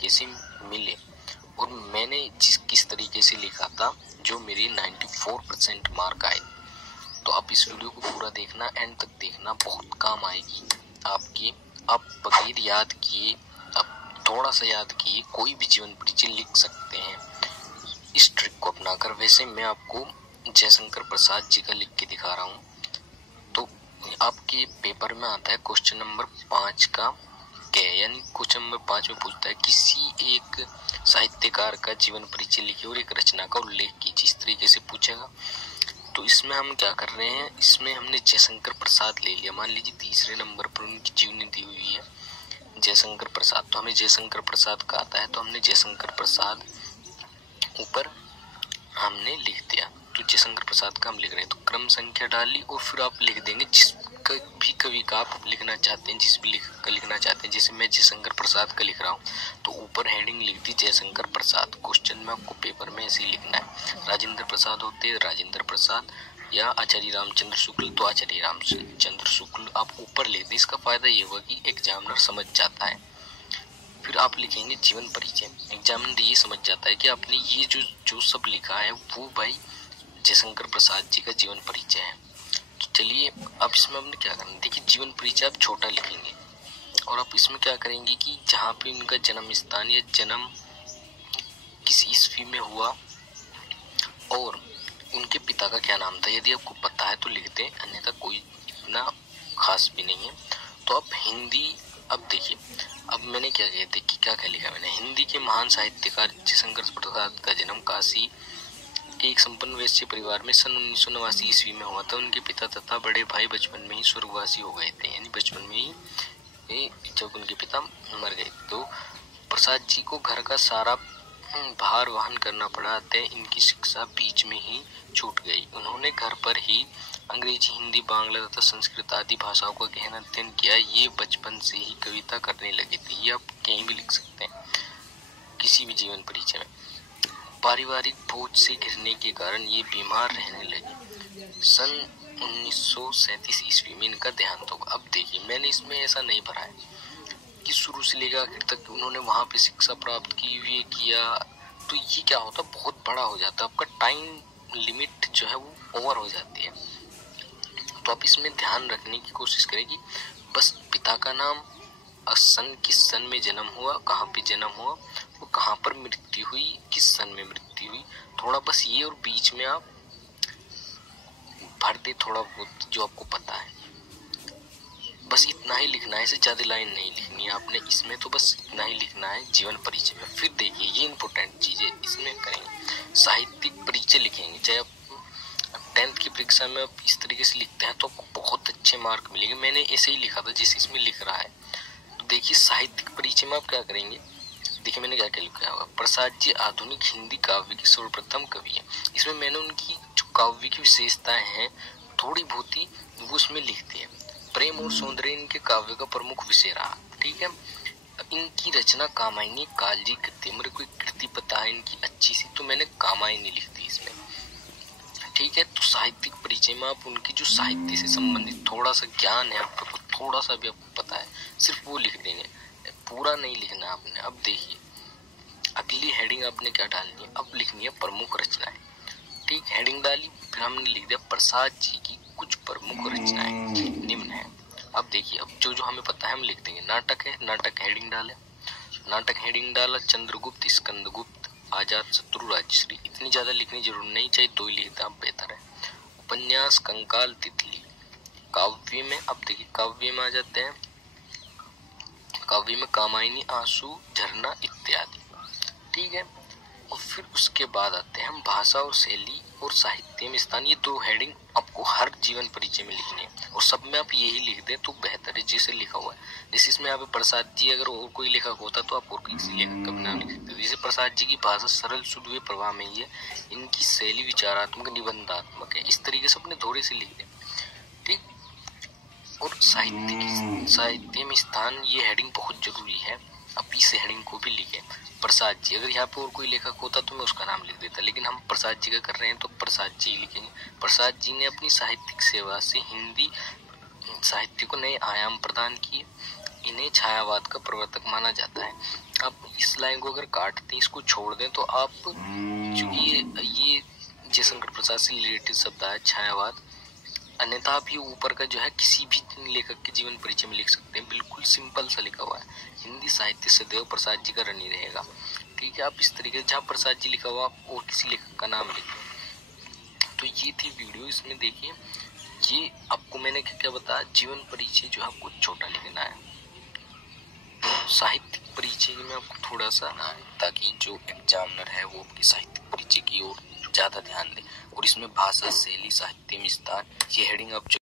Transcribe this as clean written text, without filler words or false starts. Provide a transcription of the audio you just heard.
तरीके से मिले और मैंने किस तरीके से लिखा था जो मेरे 94% मार्क आए। तो आप इस वीडियो को पूरा देखना, एंड तक देखना, बहुत काम आएगी आपके। आप बगैर याद किए, आप थोड़ा सा याद किए कोई भी जीवन परिचय लिख सकते हैं इस ट्रिक को अपनाकर। वैसे मैं आपको जयशंकर प्रसाद जी का लिख के दिखा रहा हूँ। तो आपके पेपर में आता है क्वेश्चन नंबर 5 का क्या, यानी क्वेश्चन नंबर 5 में पूछता है किसी एक साहित्यकार का जीवन परिचय लिखिए और एक रचना का उल्लेख कीजिए। इस तरीके से पूछेगा। तो इसमें हम क्या कर रहे हैं, इसमें हमने जयशंकर प्रसाद ले लिया। मान लीजिए तीसरे नंबर पर उनकी जीवनी दी हुई है जयशंकर प्रसाद, तो हमें जयशंकर प्रसाद का आता है, तो हमने जयशंकर प्रसाद ऊपर हमने लिख दिया। तो जयशंकर प्रसाद का हम लिख रहे हैं, तो क्रम संख्या डाली और फिर आप लिख देंगे जिस भी कवि का आप लिखना चाहते हैं, जिस भी का लिखना चाहते हैं। जैसे मैं जयशंकर प्रसाद का लिख रहा हूँ तो ऊपर हेडिंग लिख दी जयशंकर प्रसाद। क्वेश्चन में आपको पेपर में ऐसे ही लिखना है। राजेंद्र प्रसाद होते हैं राजेंद्र प्रसाद, या आचार्य रामचंद्र शुक्ल तो आचार्य रामचंद्र शुक्ल आप ऊपर लिख दें। इसका फायदा ये हुआ कि एग्जामिनर समझ जाता है। फिर आप लिखेंगे जीवन परिचय। एग्जामिनर ये समझ जाता है कि आपने ये जो सब लिखा है वो भाई जयशंकर प्रसाद जी का जीवन परिचय है। तो चलिए अब इसमें हमने क्या करना, देखिए जीवन परिचय आप छोटा लिखेंगे और आप इसमें क्या करेंगे कि जहाँ पे उनका जन्म स्थान या जन्म किस ईस्वी में हुआ और उनके पिता का क्या नाम था, यदि आपको पता है तो लिख दें, अन्यथा कोई इतना खास भी नहीं है। तो अब हिंदी, अब देखिए अब मैंने क्या कहते कि क्या लिखा मैंने, हिंदी के महान साहित्यकार जयशंकर प्रसाद का जन्म काशी के एक संपन्न वैश्य परिवार में सन 1989 ईस्वी में हुआ था। उनके पिता तथा बड़े भाई बचपन में ही स्वर्गवासी हो गए थे, यानी बचपन में ही जब उनके पिता मर गए तो प्रसाद जी को घर का सारा भार वहन करना पड़ा, अतः इनकी शिक्षा बीच में ही छूट गई। उन्होंने घर पर ही अंग्रेजी, हिंदी, बांग्ला तथा संस्कृत आदि भाषाओं का गहन अध्ययन किया। ये बचपन से ही कविता करने लगे थे। ये आप कहीं भी लिख सकते हैं किसी भी जीवन परिचय में। पारिवारिक बोझ से घिरने के कारण ये बीमार रहने लगे। सन 1937 ईस्वी में इनका देहांत होगा। अब देखिए मैंने इसमें ऐसा नहीं भरा है कि शुरू से लेकर आखिर तक उन्होंने वहां पे शिक्षा प्राप्त की हुई किया, तो ये क्या होता है बहुत बड़ा हो जाता है, आपका टाइम लिमिट जो है वो ओवर हो जाती है। तो आप इसमें ध्यान रखने की कोशिश करें कि बस पिता का नाम, सन किस सन में जन्म हुआ, कहाँ पे जन्म हुआ, वो कहाँ पर मृत्यु हुई, किस सन में मृत्यु हुई, थोड़ा बस ये, और बीच में आप भर दे थोड़ा बहुत जो आपको पता है। बस इतना ही लिखना है, इससे ज्यादा लाइन नहीं लिखनी है आपने इसमें, तो बस इतना ही लिखना है जीवन परिचय में। फिर देखिए ये इंपॉर्टेंट चीजें इसमें करेंगे, साहित्यिक परिचय लिखेंगे। चाहे आप 10th की परीक्षा में आप इस तरीके से लिखते हैं तो आपको बहुत अच्छे मार्क मिलेंगे। मैंने ऐसे ही लिखा था जैसे इसमें लिख रहा है। तो देखिए साहित्यिक परिचय में आप क्या करेंगे, देखिए मैंने क्या क्या लिखा हुआ, प्रसाद जी आधुनिक हिंदी काव्य के सर्वप्रथम कवि है। इसमें मैंने उनकी जो काव्य की विशेषताएं हैं थोड़ी बहुत ही वो उसमें लिखते हैं। प्रेम और सौंदर्य इनके काव्य का प्रमुख विषय रहा, ठीक है। इनकी रचना कामायनी कालजी कृति, मेरे कोई कृति पता है इनकी अच्छी सी, तो मैंने कामायनी लिख दी इसमें, ठीक है। तो साहित्यिक परिचय में आप उनकी जो साहित्य से संबंधित थोड़ा सा ज्ञान है आपको, थोड़ा सा भी आपको पता है, सिर्फ वो लिख देंगे, पूरा नहीं लिखना आपने। अब देखिए अगली हेडिंग आपने क्या डालनी है, अब लिखनी है प्रमुख रचनाएं, ठीक। हेडिंग डाली, फिर हमने लिख दिया प्रसाद जी की कुछ प्रमुख रचनाएं निम्न है। अब देखिए अब जो हमें पता है हम लिख देंगे। नाटक है, नाटक हेडिंग डाले, नाटक हेडिंग डाला, चंद्रगुप्त, स्कंदगुप्त, आजाद शत्रु, राजश्री। इतनी ज्यादा लिखने जरूर नहीं चाहिए, 2 ही लिखता बेहतर है। उपन्यास, कंकाल, तितली। काव्य में अब देखिए काव्य में आ जाते हैं, काव्य में कामायनी, आंसू, झरना इत्यादि, ठीक है। और फिर उसके बाद आते हैं हम भाषा और शैली और साहित्य में स्थान। ये 2 हेडिंग आपको हर जीवन परिचय में लिखनी है और सब में आप यही लिख दें तो बेहतर है जैसे लिखा हुआ है। जैसे इसमें यहाँ पे प्रसाद जी, अगर और कोई लेखक होता तो आप और किसी लेखक का नाम लिख सकते। जैसे प्रसाद जी की भाषा सरल, शुद्ध व प्रवाह में ही है, इनकी शैली विचारात्मक, निबंधात्मक है। इस तरीके से अपने थोड़े से लिख दें, ठीक। और साहित्य में स्थान, ये हेडिंग बहुत जरूरी है, आप इस हेडिंग को भी लिखें। प्रसाद जी, अगर यहाँ पे और कोई लेखक होता तो मैं उसका नाम लिख देता, लेकिन हम प्रसाद जी का कर रहे हैं तो प्रसाद जी लिखेंगे। प्रसाद जी ने अपनी साहित्यिक सेवा से हिंदी साहित्य को नए आयाम प्रदान किए। इन्हें छायावाद का प्रवर्तक माना जाता है। अब इस लाइन को अगर काट दें, इसको छोड़ दें, तो आप चूंकि ये जयशंकर प्रसाद से रिलेटेड शब्द है छायावाद, अन्यथा आप ये ऊपर का जो है किसी भी लेखक के जीवन परिचय में लिख सकते हैं। बिल्कुल सिंपल सा लिखा हुआ है। हिंदी साहित्य सदैव प्रसाद जी का ऋणी रहेगा। ठीक है, आप इस तरीके से जहाँ प्रसाद जी लिखा हुआ आप और किसी लेखक का नाम लिखें। तो ये थी वीडियो। इसमें देखिए, ये आपको मैंने क्या बताया, जीवन परिचय जो है आपको छोटा लिखना है, साहित्यिक परिचय में आपको थोड़ा सा ना है, ताकि जो एग्जामिनर है वो आपकी साहित्यिक परिचय की ओर ज्यादा ध्यान दे। और इसमें भाषा, शैली, साहित्य में स्थान, ये हेडिंग आप